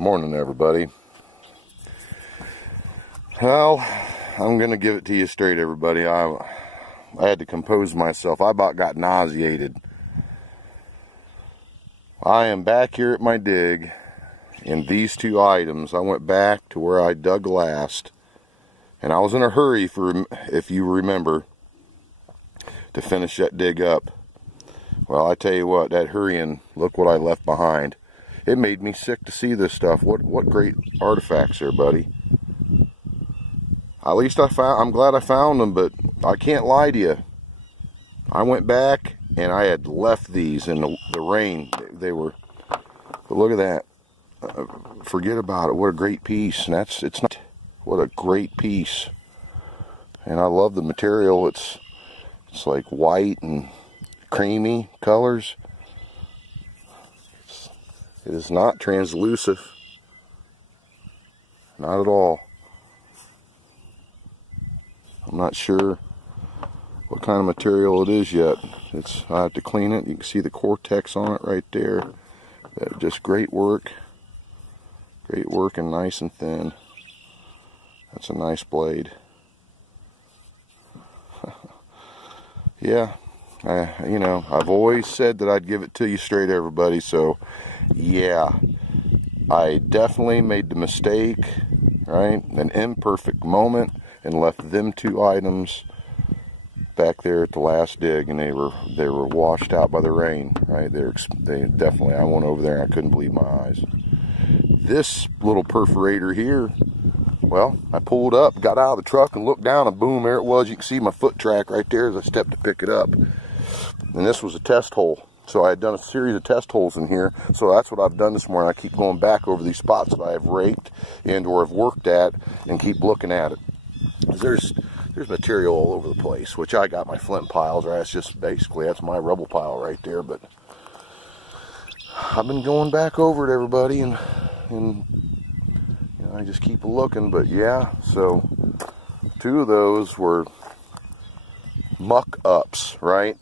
Morning, everybody. Well, I'm gonna give it to you straight, everybody. I had to compose myself. I about got nauseated. I am back here at my dig, and these two items, I went back to where I dug last, and I was in a hurry, if you remember, to finish that dig up. Well, I tell you what, that hurrying, look what I left behind. It made me sick to see this stuff. What great artifacts there, buddy. At least I'm glad I found them, but I can't lie to you. I went back and I had left these in the rain. They were, but look at that. Forget about it. What a great piece. And it's not, what a great piece. And I love the material. It's like white and creamy colors. It is not translucent. Not at all. I'm not sure what kind of material it is yet. I have to clean it. You can see the Cortex on it right there. Just great work. Great work and nice and thin. That's a nice blade. Yeah. I've always said that I'd give it to you straight, everybody. So, yeah, I definitely made the mistake, right? An imperfect moment, and left them two items back there at the last dig, and they were washed out by the rain, right? They definitely. I went over there and I couldn't believe my eyes. This little perforator here. Well, I pulled up, got out of the truck, and looked down, and boom, there it was. You can see my foot track right there as I stepped to pick it up. And this was a test hole. So I had done a series of test holes in here. So that's what I've done this morning. I keep going back over these spots that I have raked and or have worked at and keep looking at it. There's material all over the place, which I got my flint piles, right? It's just basically, that's my rubble pile right there. But I've been going back over it, everybody, and I just keep looking. But yeah, so two of those were muck ups, right?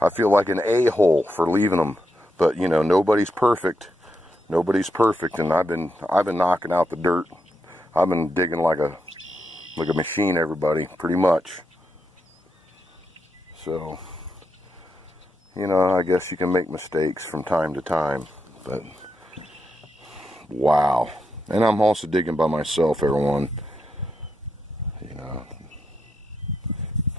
I feel like an a-hole for leaving them, but nobody's perfect. Nobody's perfect, and I've been knocking out the dirt. I've been digging like a machine, everybody, pretty much. So, I guess you can make mistakes from time to time, but wow. And I'm also digging by myself, everyone.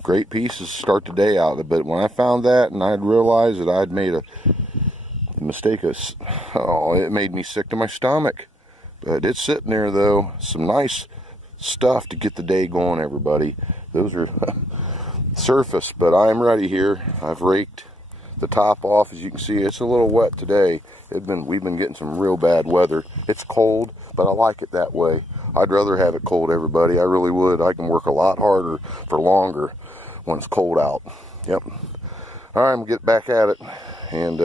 Great pieces to start the day out. But when I found that and I'd realized that I'd made a mistake, it made me sick to my stomach. But it's sitting there, though. Some nice stuff to get the day going, everybody. Those are surface, but I'm ready here. I've raked the top off. As you can see, it's a little wet today. We've been getting some real bad weather. It's cold, but I like it that way. I'd rather have it cold, everybody. I really would. I can work a lot harder for longer when it's cold out. Yep. All right, I'm gonna get back at it, and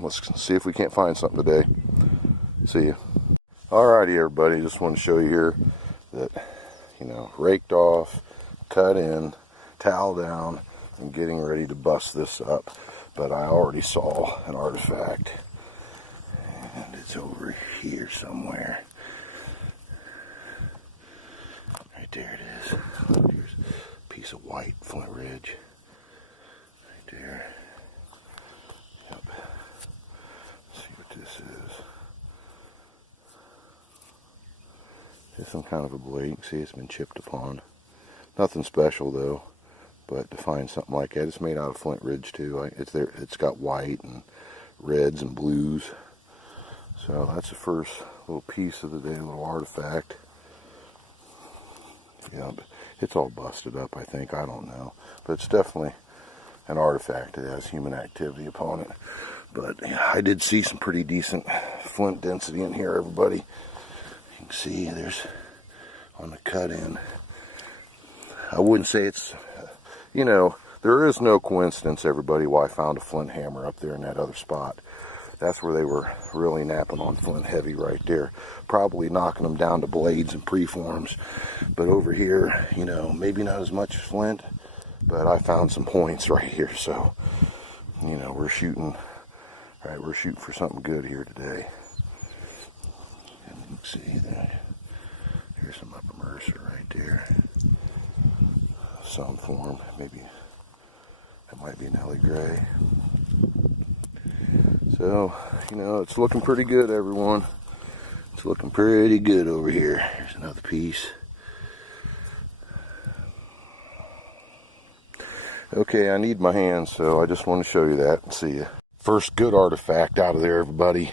let's see if we can't find something today. See you. Alrighty, everybody. Just want to show you here that raked off, cut in, towel down, and getting ready to bust this up. But I already saw an artifact, and it's over here somewhere. Right there it is. Here's a piece of white Flint Ridge. Right there. Yep. Let's see what this is. It's some kind of a blade. You can see it's been chipped upon. Nothing special though. But to find something like that, it's made out of Flint Ridge too. It's got white and reds and blues. So that's the first little piece of the day, little artifact. Yeah, but it's all busted up, I think. I don't know. But it's definitely an artifact that has human activity upon it. But yeah, I did see some pretty decent flint density in here, everybody. You can see there's on the cut in. I wouldn't say it's, there is no coincidence, everybody, why I found a flint hammer up there in that other spot. That's where they were really napping on flint heavy right there. Probably knocking them down to blades and preforms. But over here, maybe not as much flint, but I found some points right here. So, we're shooting for something good here today. see there. Here's some upper Mercer right there. Some form, maybe that might be Nelly Gray. So, you know, it's looking pretty good, everyone. It's looking pretty good over here. Here's another piece. Okay, I need my hands, so I just want to show you that and see you. First good artifact out of there, everybody.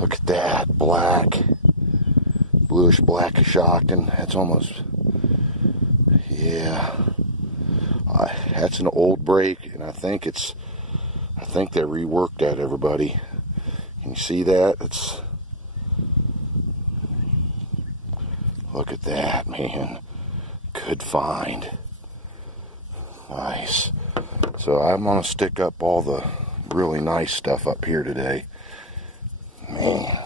Look at that, black. Bluish blackish octane. That's almost, yeah. That's an old break, and I think they reworked that, everybody. Can you see that? Look at that, man. Good find. Nice. So I'm gonna stick up all the really nice stuff up here today. Man.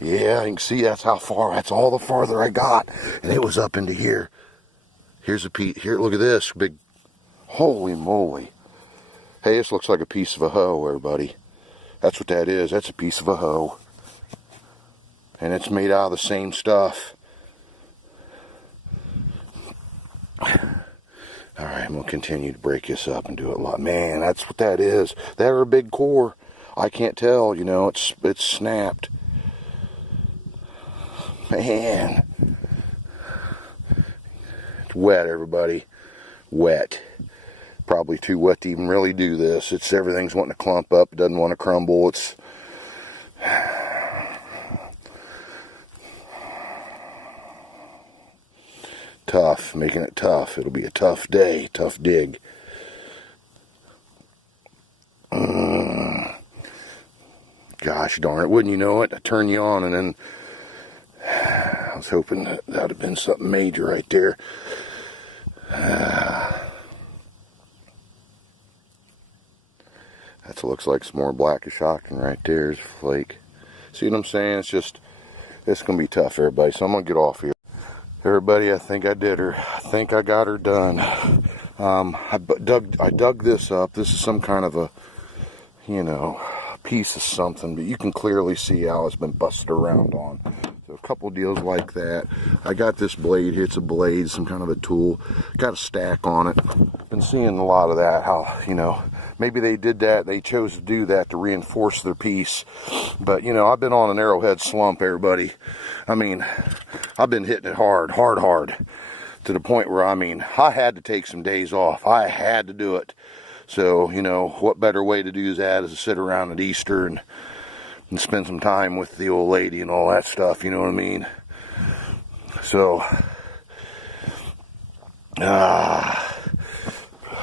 Yeah, you can see that's all the farther I got. And it was up into here. Here's a piece. Here, look at this big. Holy moly. Hey, this looks like a piece of a hoe, everybody. That's what that is. That's a piece of a hoe. And it's made out of the same stuff. Alright, I'm going to continue to break this up and do it a lot. Man, that's what that is. They're a big core. I can't tell, you know, it's snapped. Man. It's wet, everybody. Wet. Probably too wet to even really do this. Everything's wanting to clump up. It doesn't want to crumble. It's tough, making it tough. It'll be a tough day, tough dig. Gosh darn it, wouldn't you know it? I turn you on and then I was hoping that would have been something major right there. That looks like some more blackish octane right there. There's a flake. See what I'm saying? It's going to be tough, everybody. So I'm going to get off here. Everybody, I think I did her. I think I got her done. I dug this up. This is some kind of a, you know, piece of something, but you can clearly see how it's been busted around on. So a couple deals like that. I got this blade here. It's a blade, some kind of a tool. Got a stack on it. Been seeing a lot of that, how, you know, maybe they did that. They chose to do that to reinforce their piece. But, you know, I've been on an arrowhead slump, everybody. I mean, I've been hitting it hard. To the point where, I mean, I had to take some days off. I had to do it. So, you know, what better way to do that is to sit around at Easter and spend some time with the old lady and all that stuff, you know what I mean? So,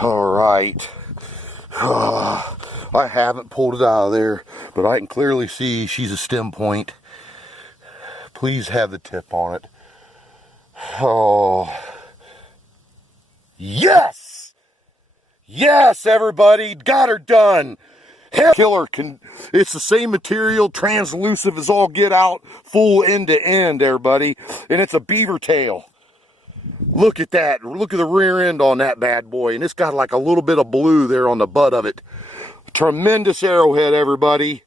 alright. I haven't pulled it out of there, but I can clearly see she's a stem point. Please have the tip on it. Oh. Yes! Yes, everybody, got her done. Killer it's the same material, translucent as all get out, full end to end, everybody. And it's a beaver tail. Look at that. Look at the rear end on that bad boy. And it's got like a little bit of blue there on the butt of it. Tremendous arrowhead, everybody.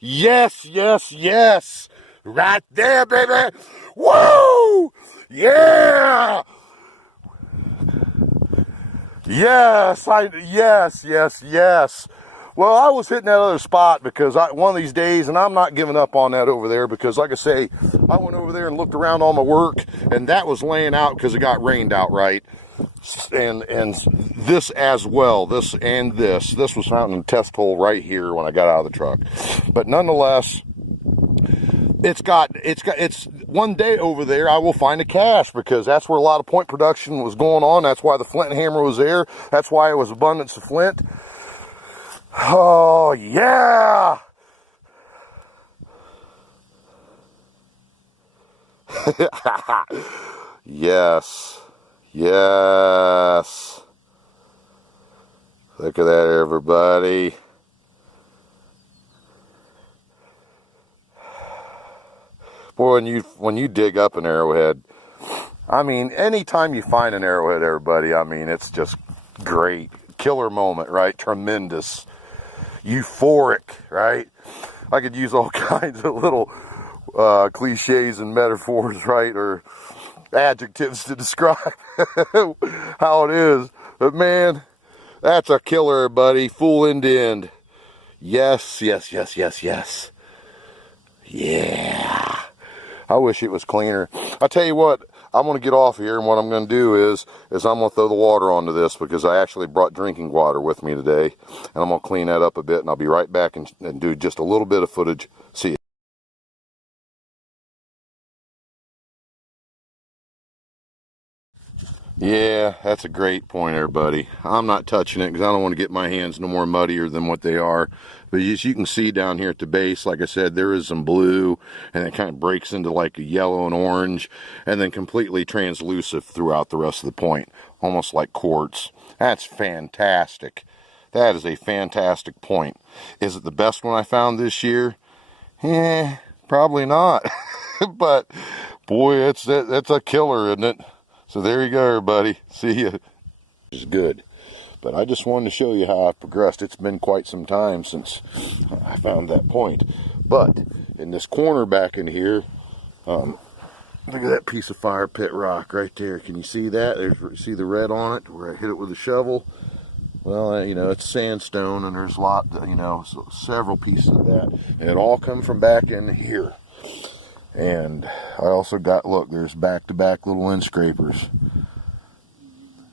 Yes, yes, yes. Right there, baby. Woo! Yeah! Yes, yes. Well, I was hitting that other spot because one of these days, and I'm not giving up on that over there because, like I say, I went over there and looked around all my work, and that was laying out because it got rained out, right? And this as well, this was found in a test hole right here when I got out of the truck. But nonetheless, it's one day over there I will find a cache because that's where a lot of point production was going on. That's why the flint hammer was there. That's why it was abundance of flint. Oh yeah. Yes. Look at that, everybody. Boy, when you dig up an arrowhead, I mean, anytime you find an arrowhead, everybody, I mean, it's just great. Killer moment, right? Tremendous. Euphoric, right? I could use all kinds of little cliches and metaphors, right, or adjectives to describe how it is. But man, that's a killer, buddy. Full end to end. Yes, yes, yes, yes, yes. Yeah. I wish it was cleaner. I'll tell you what, I'm going to get off here, and what I'm going to do is I'm going to throw the water onto this, because I actually brought drinking water with me today, and I'm going to clean that up a bit, and I'll be right back and do just a little bit of footage. See you. Yeah, that's a great point there, buddy. I'm not touching it because I don't want to get my hands no more muddier than what they are. But as you can see down here at the base, like I said, there is some blue, and it kind of breaks into like a yellow and orange, and then completely translucent throughout the rest of the point, almost like quartz. That's fantastic. That is a fantastic point. Is it the best one I found this year? Probably not. But boy, that's a killer, isn't it? So there you go, everybody. See ya. Which is good. But I just wanted to show you how I've progressed. It's been quite some time since I found that point. But in this corner back in here, look at that piece of fire pit rock right there. Can you see that? See the red on it where I hit it with a shovel? Well, you know, it's sandstone, and there's a lot, you know, so several pieces of that. And it all come from back in here. And I also got, look, there's back-to-back little end scrapers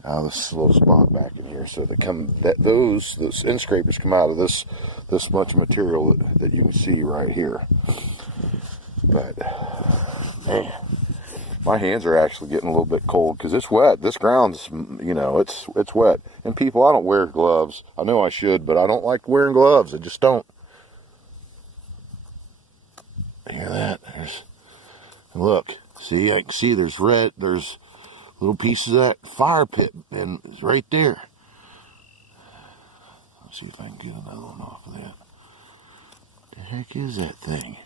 out of this little spot back in here. So they come, those end scrapers come out of this much material that you can see right here. But man, my hands are actually getting a little bit cold because it's wet. This ground's, you know, it's wet. And people, I don't wear gloves. I know I should, but I don't like wearing gloves. I just don't. Hear that? Look, see, I can see there's little pieces of that fire pit, and it's right there. Let's see if I can get another one off of that. What the heck is that thing?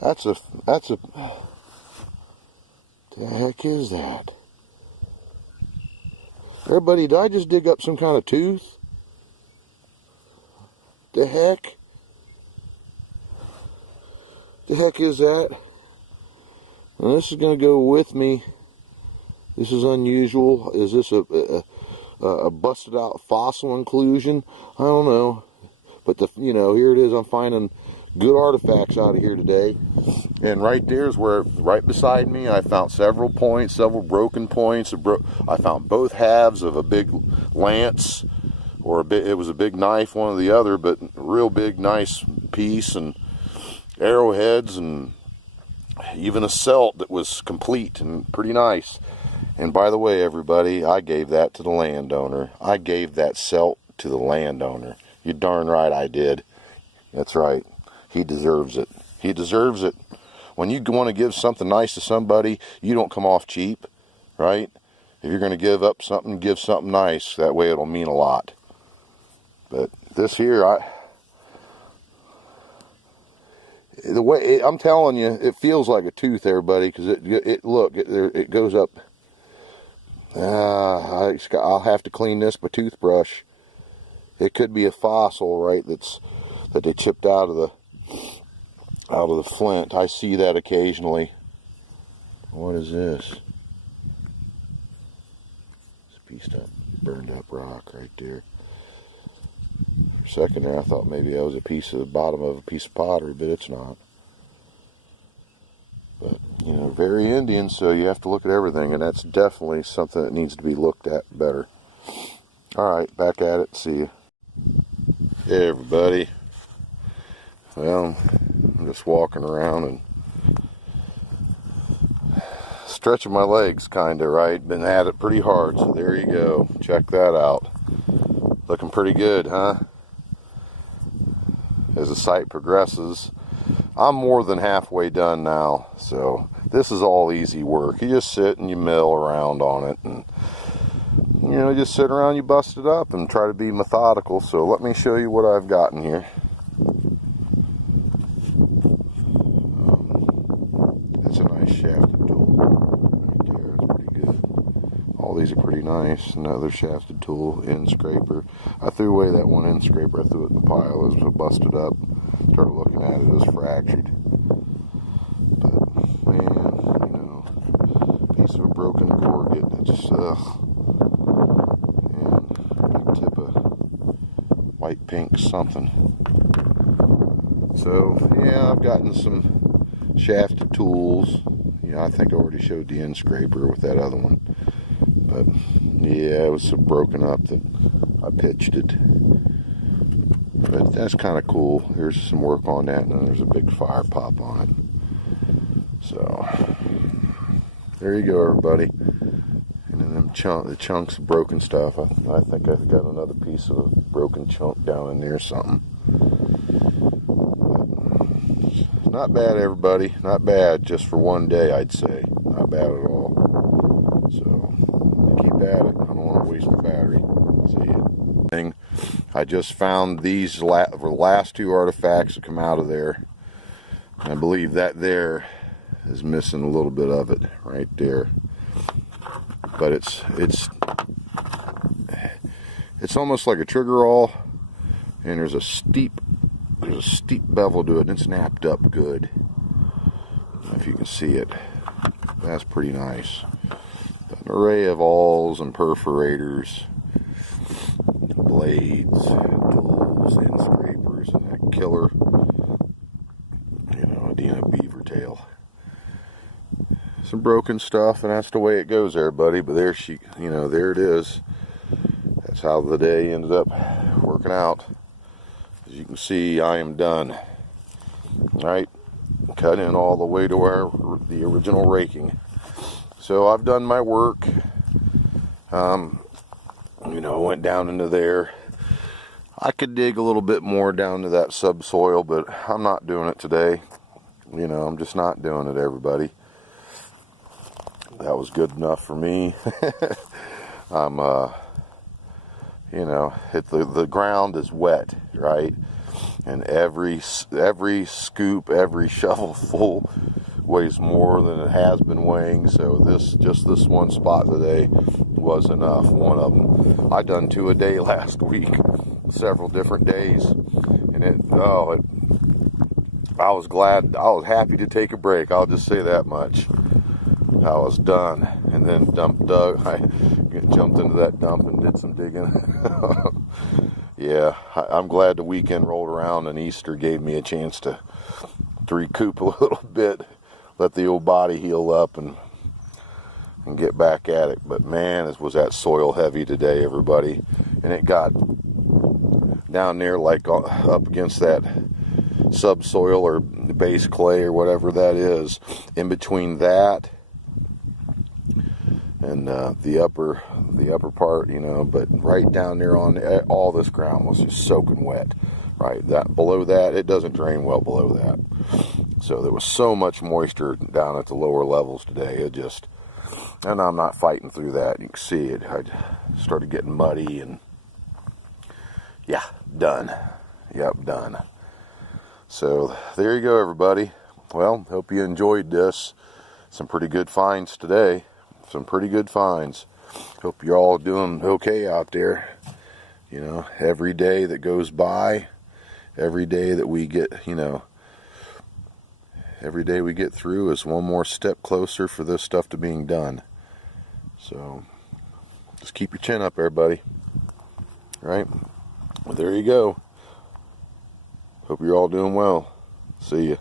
That's a, what the heck is that? Everybody, did I just dig up some kind of tooth? The heck? The heck is that? Well, this is going to go with me. This is unusual. Is this a busted out fossil inclusion? I don't know. But you know, here it is. I'm finding good artifacts out of here today. And right there is where, right beside me, I found several points, several broken points. I found both halves of a big lance, or it was a big knife, one or the other, but a real big, nice piece, and arrowheads, and even a celt that was complete and pretty nice. And by the way, everybody, I gave that to the landowner. I gave that celt to the landowner. You're darn right I did. That's right. He deserves it. He deserves it. When you want to give something nice to somebody, you don't come off cheap, right? If you're going to give up something, give something nice. That way it'll mean a lot. But this here, I'm telling you, it feels like a tooth, everybody, because it goes up. I'll have to clean this with a toothbrush. It could be a fossil, right? That they chipped out of the flint. I see that occasionally. What is this? It's a piece of burned up rock right there. For a second there, I thought maybe that was a piece of the bottom of a piece of pottery, but it's not. But, you know, very Indian, so you have to look at everything, and that's definitely something that needs to be looked at better. Alright, back at it. See you. Hey, everybody. Well, I'm just walking around and stretching my legs, kinda, right? Been at it pretty hard, so there you go. Check that out. Looking pretty good, huh? As the site progresses, I'm more than halfway done now, so this is all easy work. You just sit and you mill around on it, and you know, just sit around, you bust it up, and try to be methodical. So let me show you what I've gotten here. That's a nice shafted tool right there. It's pretty good. All All these are pretty nice. Another shafted tool, end scraper. I threw away that one end scraper. I threw it in the pile. It was busted up. Started looking at it. It was fractured. But man, you know, piece of a broken gorget. It just and big tip of white pink something. So yeah, I've gotten some shafted tools. I think I already showed the end scraper with that other one. But yeah, it was so broken up that I pitched it. But that's kind of cool. There's some work on that, and then there's a big fire pop on it. So there you go, everybody. And then the chunks of broken stuff. I think I've got another piece of a broken chunk down in there, something. Not bad, everybody. Not bad. Just for one day, I'd say. Not bad at all. So, keep at it. I don't want to waste my battery. See ya. I just found these last two artifacts that come out of there. I believe that there is missing a little bit of it right there. But it's almost like a trigger awl, and there's a steep bevel to it, and it's napped up good. If you can see it, that's pretty nice. An array of awls and perforators, blades, tools, end scrapers, and that killer, Adina beaver tail. Some broken stuff, and that's the way it goes, everybody. But there there it is. That's how the day ended up working out. As you can see, I am done. Alright, cut in all the way to the original raking. So I've done my work. Went down into there. I could dig a little bit more down to that subsoil, but I'm not doing it today. I'm just not doing it, everybody. That was good enough for me. The ground is wet, right? And every scoop, every shovelful weighs more than it has been weighing. So this one spot today was enough. One of them. I done 2 a day last week, several different days, and I was glad. I was happy to take a break. I'll just say that much. I was done, and then I jumped into that dump and did some digging. Yeah, I'm glad the weekend rolled around and Easter gave me a chance to recoup a little bit, let the old body heal up and get back at it. But man, was that soil heavy today, everybody. And it got down there like up against that subsoil or base clay or whatever that is, in between that and the upper part, but right down there on all this ground was just soaking wet. Right, that below that, it doesn't drain well below that. So there was so much moisture down at the lower levels today. And I'm not fighting through that. You can see it. I started getting muddy, and yeah, done. Yep, done. So there you go, everybody. Well, hope you enjoyed this. Some pretty good finds today. Some pretty good finds. Hope you're all doing okay out there. Every day that goes by, every day that we get, every day we get through is one more step closer for this stuff to being done. So just keep your chin up, everybody. Right? Well, there you go. Hope you're all doing well. See ya.